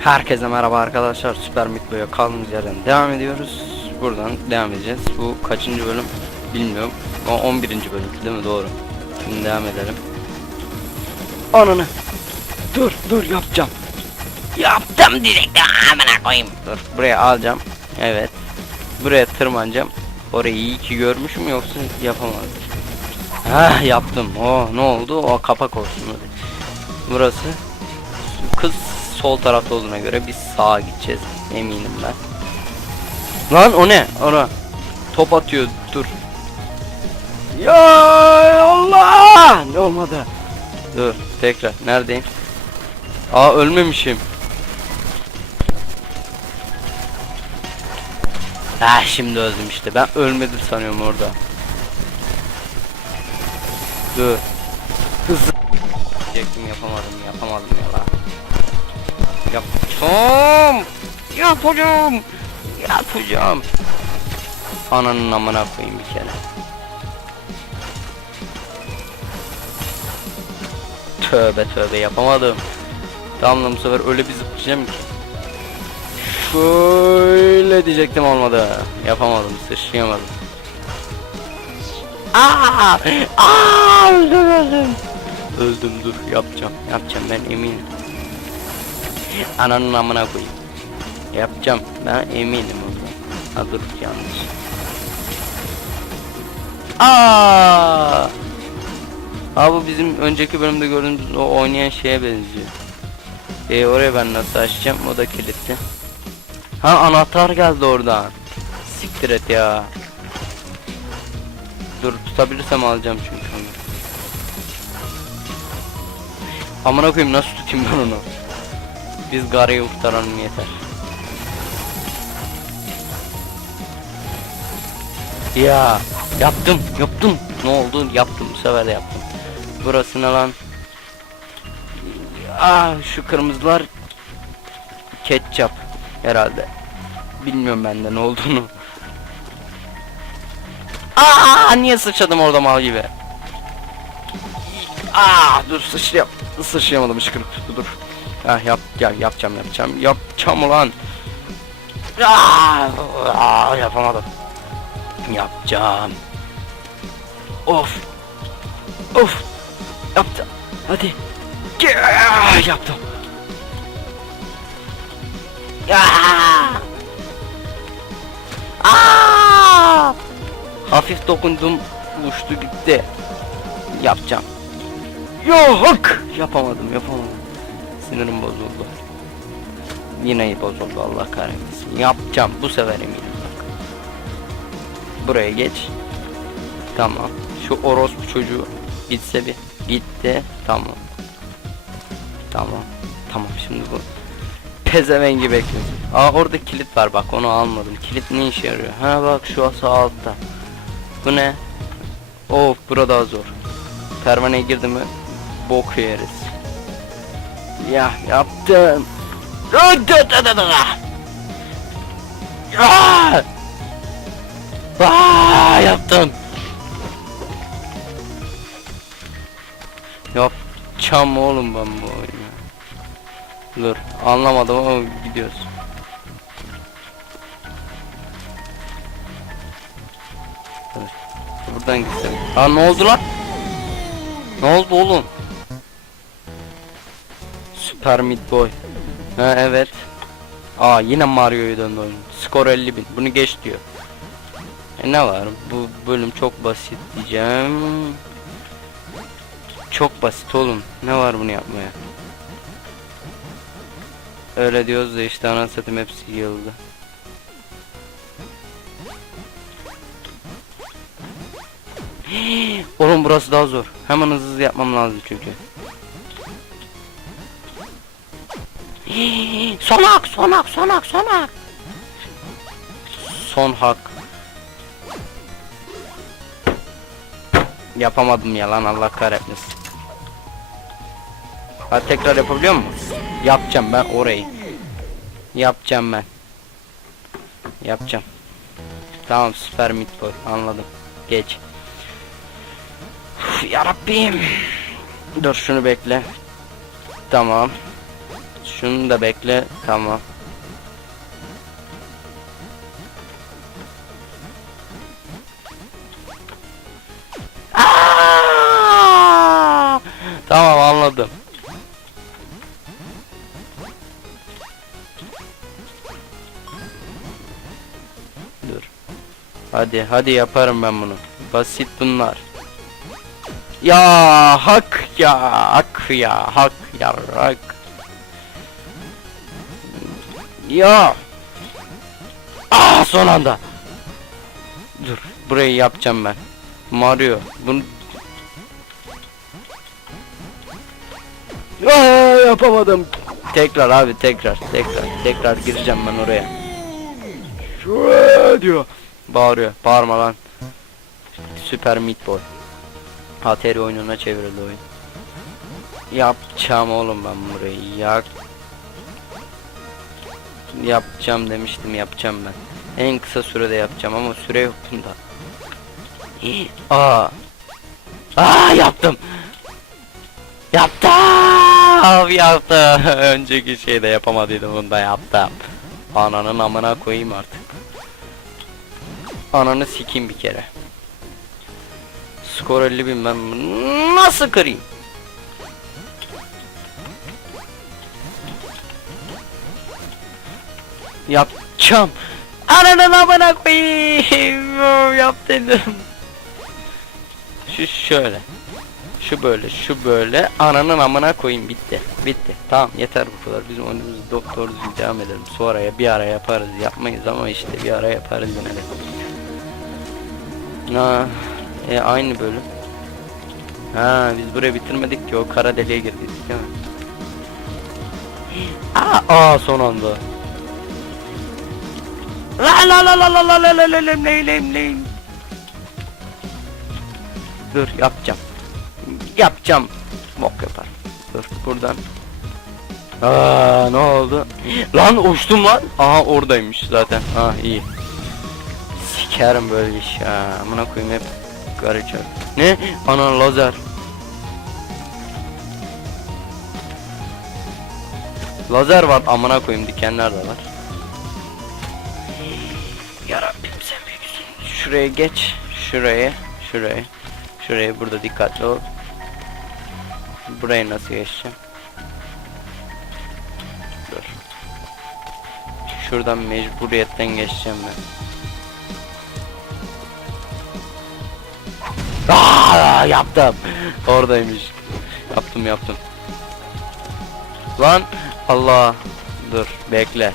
Herkese merhaba arkadaşlar. Süper Meat kaldığımız yerden devam ediyoruz. Buradan devam edeceğiz. Bu kaçıncı bölüm bilmiyorum. O 11. bölüm değil mi? Doğru. Şimdi devam edelim. Ananı. Dur dur yapacağım. Yaptım direkt. Amına koyayım. Dur buraya alacağım. Evet. Buraya tırmanacağım. Orayı iyi ki görmüşüm yoksa yapamazdım. Ha yaptım. Oh ne oldu? O kapak olsun. Burası kız sol tarafta olduğuna göre biz sağa gideceğiz eminim ben. Lan o ne? Ona top atıyor. Dur. Ya Allah! Ne olmadı? Dur tekrar neredeyim? Aa ölmemişim. Ha şimdi öldüm işte. Ben ölmedim sanıyorum orada. Dur. Hızlı. Diyecektim yapamadım yapamadım ya. Yapacağım. Yapacağım. Yapacağım. Ananın amına koyayım bir kere. Tövbe tövbe yapamadım. Tamam bu sefer öyle bir zıplayacağım ki. Şöyle diyecektim olmadı. Yapamadım, sıçrayamadım. Aa! Aa! Öldüm öldüm. Öldüm dur yapacağım. Yapacağım ben eminim. Ananın amına koyayım. Yapacağım. Ben eminim ondan. Ha dur yanlış. Aa! Abi bu bizim önceki bölümde gördüğümüz o oynayan şeye benziyor. E oraya ben nasıl açacağım? O da kilitli. Ha anahtar geldi oradan. Siktir et ya. Dur tutabilirsem alacağım çünkü onu. Amına koyayım nasıl tutayım ben onu? Biz Gary'ı kurtaralım yeter. Ya yaptım yaptım. Ne oldu? Yaptım bu sefer de yaptım. Burası ne lan? Ah şu kırmızılar ketçap herhalde. Bilmiyorum ben de ne olduğunu. Aa niye sıçradım orada mal gibi? Aa dur sıçrayam sıçrayamadım ışkırık tuttu dur. Ha yap gel yapacağım yapacağım yapacağım ulan. Aa, aa, yapamadım. Yapacağım. Of. Of. Yaptım. Hadi. Gel, yaptım. Ya. Aa! Hafif dokundum, uçtu gitti. Yapacağım. Yok! Yapamadım, yapamadım. Sinirim bozuldu. Yine bozuldu Allah kahretmesin. Yapacağım bu sefer eminim. Buraya geç. Tamam. Şu orospu çocuğu gitse bir. Gitti. Tamam. Tamam. Tamam şimdi bu pezevengi bekliyorum. Aa orada kilit var bak onu almadım. Kilit ne işe yarıyor? Ha bak şu sağ altta. Bu ne? Of burada zor. Pervaneye girdi mi bok yeriz. Ya yaptım. Aa! Aa, yaptım. Yapacağım oğlum ben bu oyunu. Dur anlamadım ama gidiyoruz. Dur, Buradan gitsem. Aa ne oldu lan? Ne oldu oğlum? Süper Meat Boy. Ha evet. Aa yine Mario'ya döndü oyun. Skor 50 bin. Bunu geç diyor. E ne var? Bu bölüm çok basit diyeceğim. Çok basit oğlum. Ne var bunu yapmaya? Öyle diyoruz da işte ana satayım hepsi yıldı. Oğlum burası daha zor. Hemen hızlı yapmam lazım çünkü. sonak, sonak, sonak, sonak. Son hak. Yapamadım ya lan Allah kahretmesin. Ha tekrar yapabiliyor mu? Yapacağım ben orayı. Yapacağım ben. Yapacağım. Tamam süper meat boy anladım. Geç. Uf, Yarabbim. Dur şunu bekle. Tamam. Şunu da bekle. Tamam. Tamam anladım. Dur. Hadi hadi yaparım ben bunu. Basit bunlar. Ya hak ya hak ya hak ya hak. Ya. Ah son anda. Dur burayı yapacağım ben. Mario bunu Aa, yapamadım. Tekrar abi tekrar tekrar tekrar gireceğim ben oraya. Şuraya diyor. Bağırıyor. Bağırma lan. Süper Meat Boy. Atari oyununa çevrildi oyun. Yapacağım oğlum ben burayı. Yak. Yapacağım demiştim yapacağım ben. En kısa sürede yapacağım ama süre yok bunda. Aa. Aa yaptım. Yaptım. Yaptım. Önceki şeyde yapamadıydım bunda yaptım. Ananın amına koyayım artık. Ananı sikeyim bir kere. Skor 50 bin ben nasıl kırayım? Yapacağım. Ananın amına koyayım. Yap dedim. Şu şöyle. Şu böyle, şu böyle. Ananın amına koyayım bitti. Bitti. Tamam yeter bu kadar. Bizim oyunumuzu doktor düzgün devam edelim. Sonraya bir ara yaparız. Yapmayız ama işte bir ara yaparız yine de. Ha, e, aynı bölüm. Ha, biz burayı bitirmedik ki o kara deliğe girdik değil mi? Aa, aa son anda. La la la la la la la la la la Dur yapacağım. Yapacağım. Bok yapar. Dur buradan. Aa ne oldu? Lan uçtum lan. Aha oradaymış zaten. Ha iyi. Sikerim böyle iş ya. Amına koyayım hep garıca. Ne? Ana lazer. Lazer var amına koyayım dikenler de var. Şuraya geç. Şuraya. Şuraya. Şuraya burada dikkatli ol. Burayı nasıl geçeceğim? Dur. Şuradan mecburiyetten geçeceğim ben. Aa, yaptım. Oradaymış. Yaptım yaptım. Lan Allah. Dur bekle.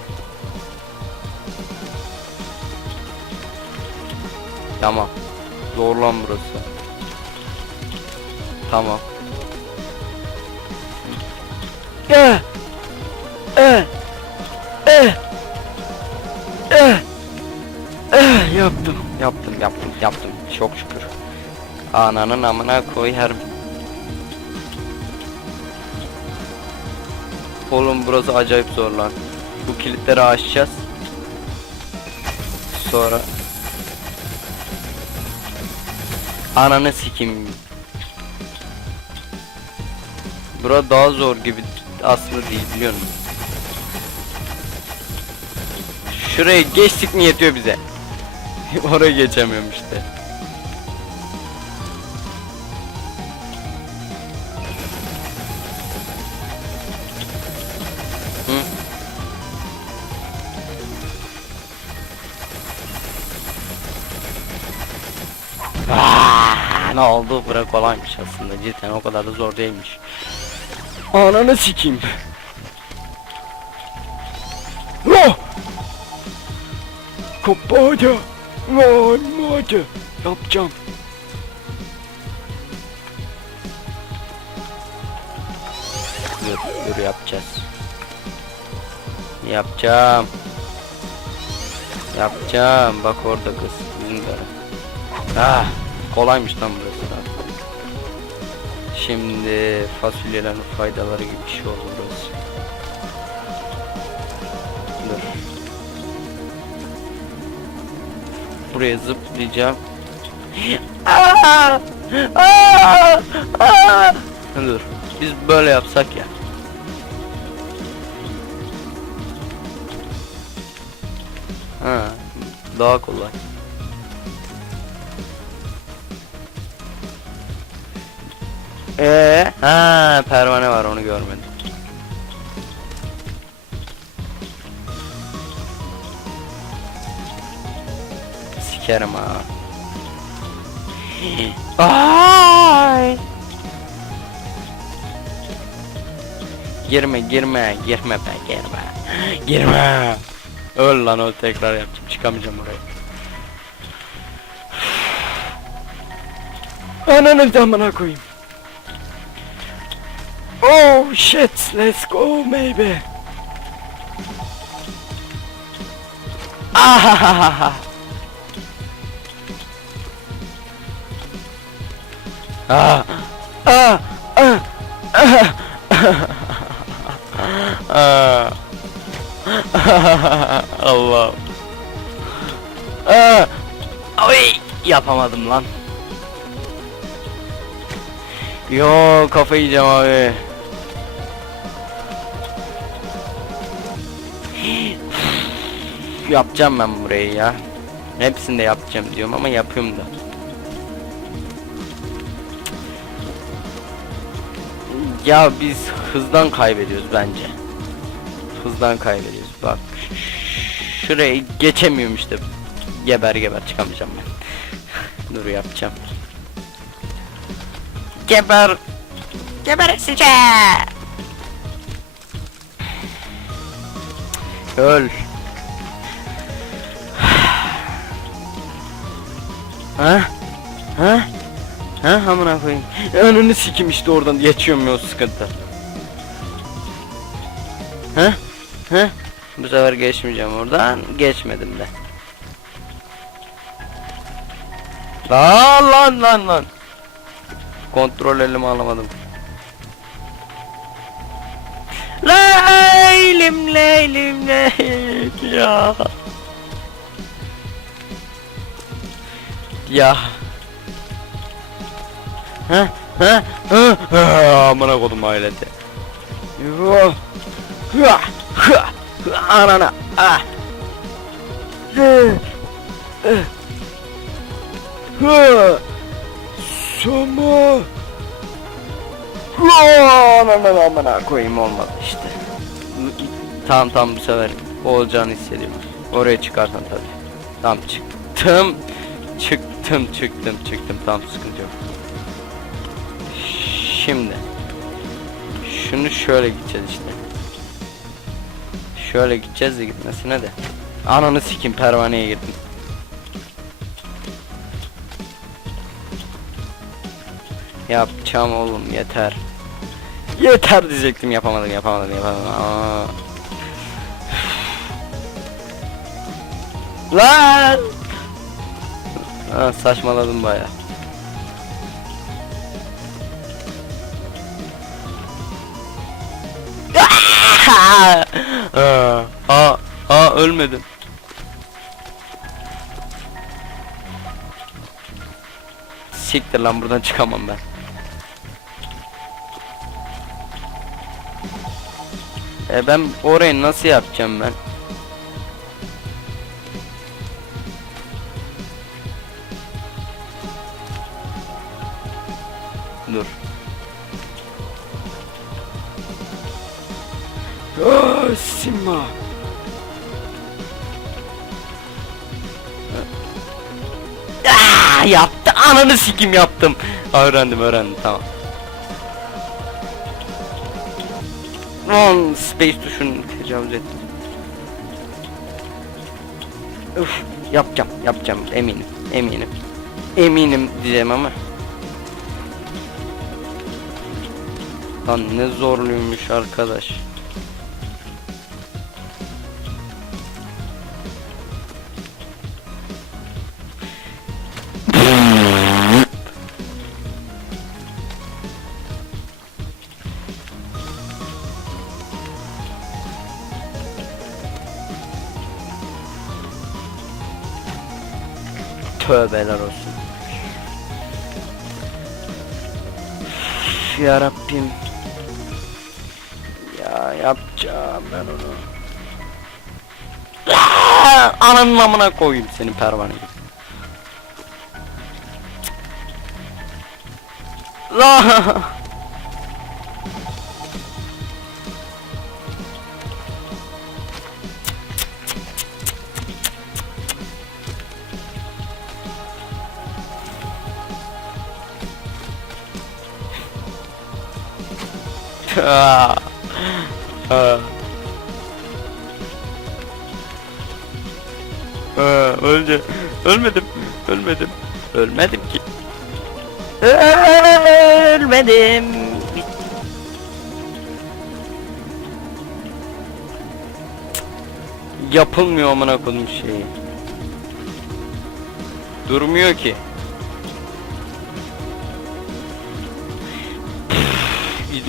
Tamam. Zor lan burası. Tamam. Eh. Eh. Eh. Eh. Eh. Yaptım. Yaptım yaptım yaptım. Çok şükür. Ananın amına koy her Oğlum burası acayip zor lan. Bu kilitleri açacağız. Sonra Ananı sikim. Bura daha zor gibi aslında değil biliyor musun? Şuraya geçtik mi yetiyor bize. Oraya geçemiyorum işte. Aa, ne oldu? Bura kolaymış aslında. Cidden o kadar da zor değilmiş. Ananı sikeyim. Oh! Kapaca! Lan maca! Yapacağım. Dur, dur yapacağız. Yapacağım. Yapacağım. Bak orada kız. De. Ah, Kolaymış lan burası. Şimdi fasulyelerin faydaları gibi bir şey oldu burası. Dur. Buraya zıplayacağım. Aa! Dur. Biz böyle yapsak ya. Ha, daha kolay. Ee, ha pervane var onu görmedim. Sikerim ha. Ay! Girme girme girme be girme. Girme. Öl lan öl tekrar yapacağım çıkamayacağım oraya. Ananı damına koyayım. Oh shit, let's go maybe. Ahahaha. Ah, ah, ah, ah, ah. Allah. Ah, ay, yapamadım lan. Yo kafayı yiyeceğim abi. Yapacağım ben burayı ya. Hepsini de yapacağım diyorum ama yapıyorum da. Ya biz hızdan kaybediyoruz bence. Hızdan kaybediyoruz. Bak şurayı geçemiyorum işte. Geber geber çıkamayacağım ben. Dur yapacağım. Geber. Geberesice. Öl. ha? Ha? Ha amına koyayım. Önünü sikim işte oradan geçiyorum ya sıkıntı. Ha? Ha? Bu sefer geçmeyeceğim oradan. Geçmedim de. Lan lan lan lan. Kontrol elimi alamadım. Leylim leylim ya. Ya. Ha ha ha amına kodum aileti. Yo. Ha ha anana ah. Hı. Sama. Anana amına koyayım olmadı işte. Tamam tamam bu sefer olacağını hissediyorum. Oraya çıkarsan tabii. Tamam çıktım. Çıktım çıktım çıktım tam sıkıntı yok. Şimdi şunu şöyle gideceğiz işte. Şöyle gideceğiz de gitmesine de. Ananı sikim pervaneye girdim. Yapacağım oğlum yeter. Yeter diyecektim yapamadım yapamadım yapamadım. Aa. Lan! Ha, saçmaladım baya. Aa, aa, aa ölmedim. Siktir lan buradan çıkamam ben. E ben orayı nasıl yapacağım ben? Dur. Aa, Simba. Aa, yaptı. Ananı sikim yaptım. Öğrendim öğrendim tamam. Lan space tuşunu tecavüz ettim. Üf, yapacağım yapacağım eminim eminim. Eminim diyeceğim ama. Lan ne zorluymuş arkadaş. Tövbeler olsun. Ya Rabbim. Ya yapacağım ben onu. Ananın koyayım senin pervane gibi. La. Önce ölmedim ölmedim ölmedim ki. Ölmedim. Yapılmıyor amına koyduğum şey. Durmuyor ki.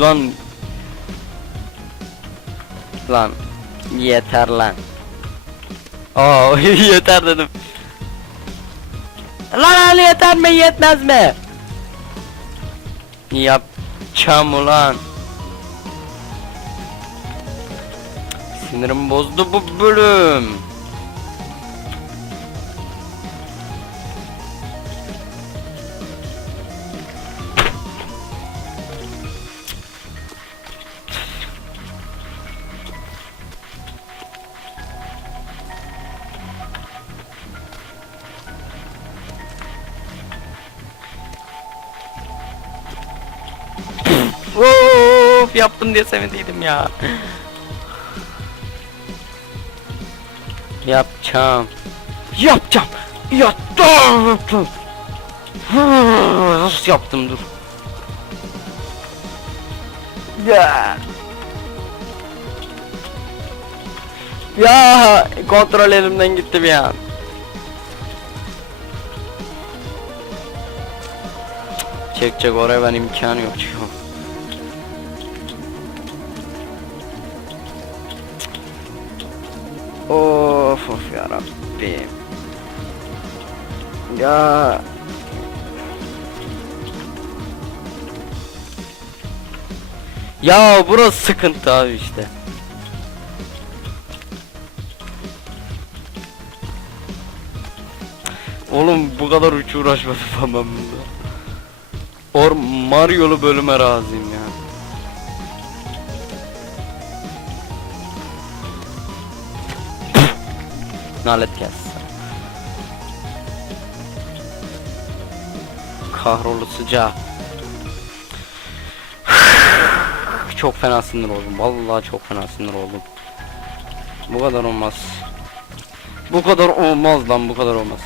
Lan lan yeter lan Aa yeter dedim. Lan Ali yeter mi yetmez mi? Yapacağım ulan. Sinirim bozdu bu bölüm. Of yaptım diye sevindiydim ya. Yapacağım. Yapacağım. Yaptım. Yaptım. Nasıl yaptım dur. Ya. Ya kontrol elimden gitti bir an. Çekecek oraya ben imkanı yok Of of ya Rabbim. Ya Ya burası sıkıntı abi işte. Oğlum bu kadar uç uğraşmadım falan ben bunda. Or Mario'lu bölüme razıyım Nalet gelsin. Kahrolu sıcağı. çok fena sinir oldum. Vallahi çok fena sinir oldum. Bu kadar olmaz. Bu kadar olmaz lan bu kadar olmaz.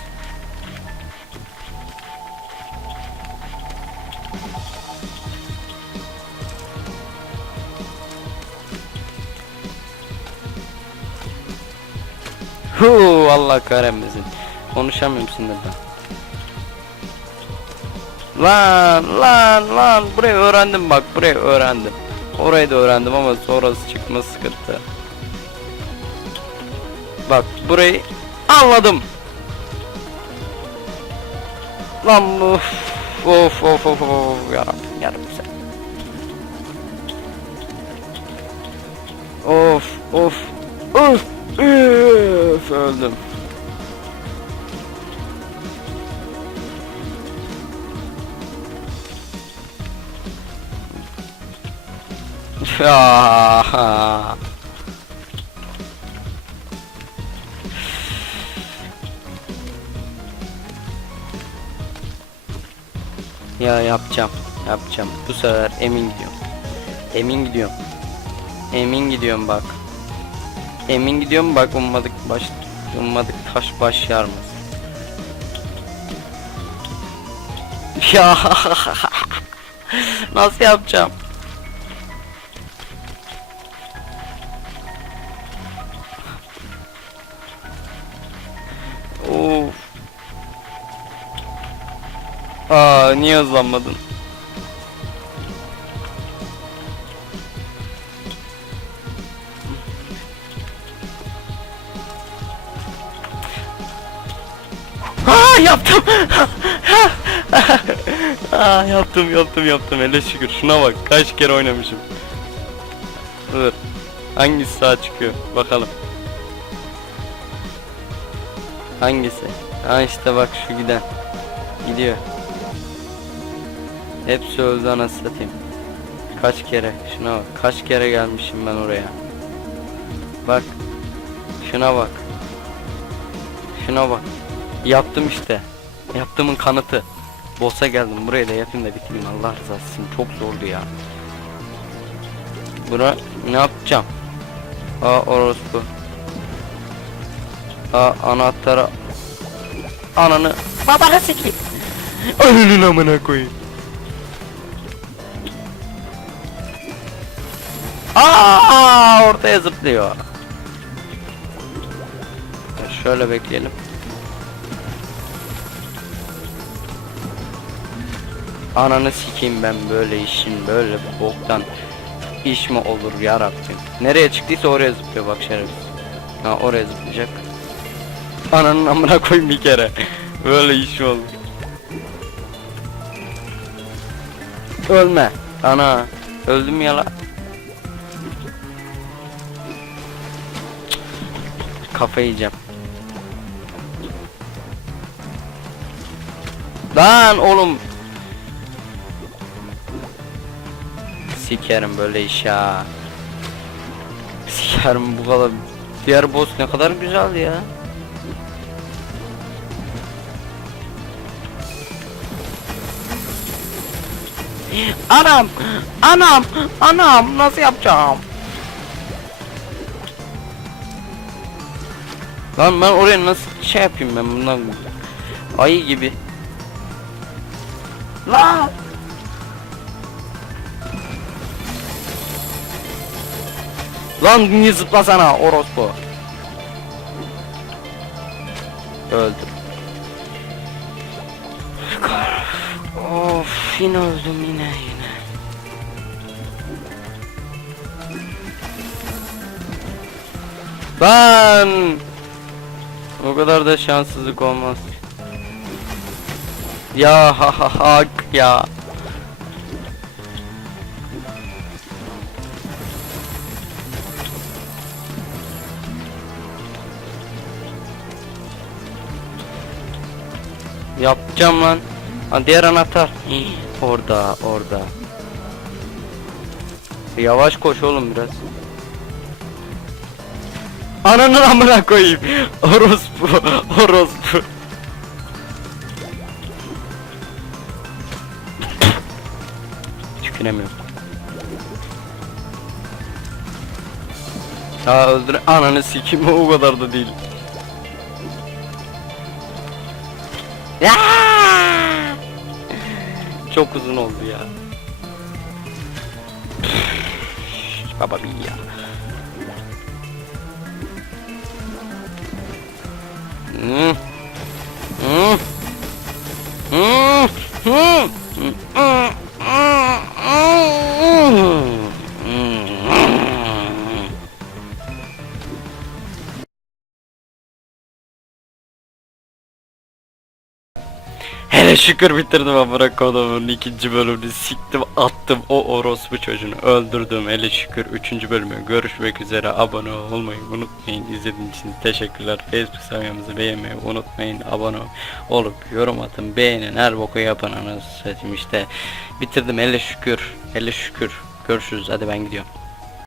Huu Allah kahretmesin. Konuşamıyorum sinirden. Lan lan lan burayı öğrendim bak burayı öğrendim. Orayı da öğrendim ama sonrası çıkma sıkıntı. Bak burayı anladım. Lan of of of of of yarabbim yarabbim sen. Of of of üf öldüm. Ya. Ya yapacağım. Yapacağım. Bu sefer emin gidiyorum. Emin gidiyorum. Emin gidiyorum bak. Emin gidiyorum bak ummadık baş ummadık taş baş yarmaz. Ya nasıl yapacağım? Of. Aa niye hızlanmadın? Aa yaptım yaptım yaptım hele şükür şuna bak kaç kere oynamışım. Dur. Hangisi sağ çıkıyor bakalım. Hangisi? Ha işte bak şu giden. Gidiyor. Hepsi öldü anasını. Kaç kere? Şuna bak. Kaç kere gelmişim ben oraya. Bak. Şuna bak. Şuna bak. Yaptım işte. Yaptığımın kanıtı. Boss'a geldim. Buraya da yapayım da bitireyim. Allah rızası için. Çok zordu ya. Bura ne yapacağım? Aa orospu. Aa anahtarı. Ananı. Babanı sikeyim. Ananın amına koyayım. Aa ortaya zıplıyor. Şöyle bekleyelim. Ananı sikeyim ben böyle işin böyle boktan iş mi olur ya Rabbim. Nereye çıktıysa oraya zıplıyor bak şerefsiz. Ha oraya zıplayacak. Ananın amına koyayım bir kere. böyle iş mi olur? Ölme. Ana. Öldüm ya la. Kafayı yiyeceğim. Lan oğlum. Sikerim böyle iş ya. Sikerim bu kadar. Diğer boss ne kadar güzel ya. Anam! Anam! Anam! Nasıl yapacağım? Lan ben oraya nasıl şey yapayım ben bundan ayı gibi. Lan! Lan niye zıplasana orospu. Öldüm. Of yine öldüm yine yine. Ben o kadar da şanssızlık olmaz. Ya ha ha hak ya. Yapacağım lan. Ha, diğer anahtar. Orada, orada. Yavaş koş oğlum biraz. Ananın amına koyayım. Orospu, orospu. Tüküremiyorum. Ha öldür ananı sikim o kadar da değil. Çok uzun oldu ya. Baba bir ya. Hmm. Hmm. Hmm. Hmm. Şükür bitirdim amına kodumun ikinci bölümünü. Siktim attım o orospu çocuğunu. Öldürdüm hele şükür. Üçüncü bölümü görüşmek üzere. Abone olmayı unutmayın. İzlediğiniz için teşekkürler. Facebook sayfamızı beğenmeyi unutmayın. Abone olup yorum atın. Beğenin. Her boku yapın anasını işte. Bitirdim. Hele şükür. Hele şükür. Görüşürüz. Hadi ben gidiyorum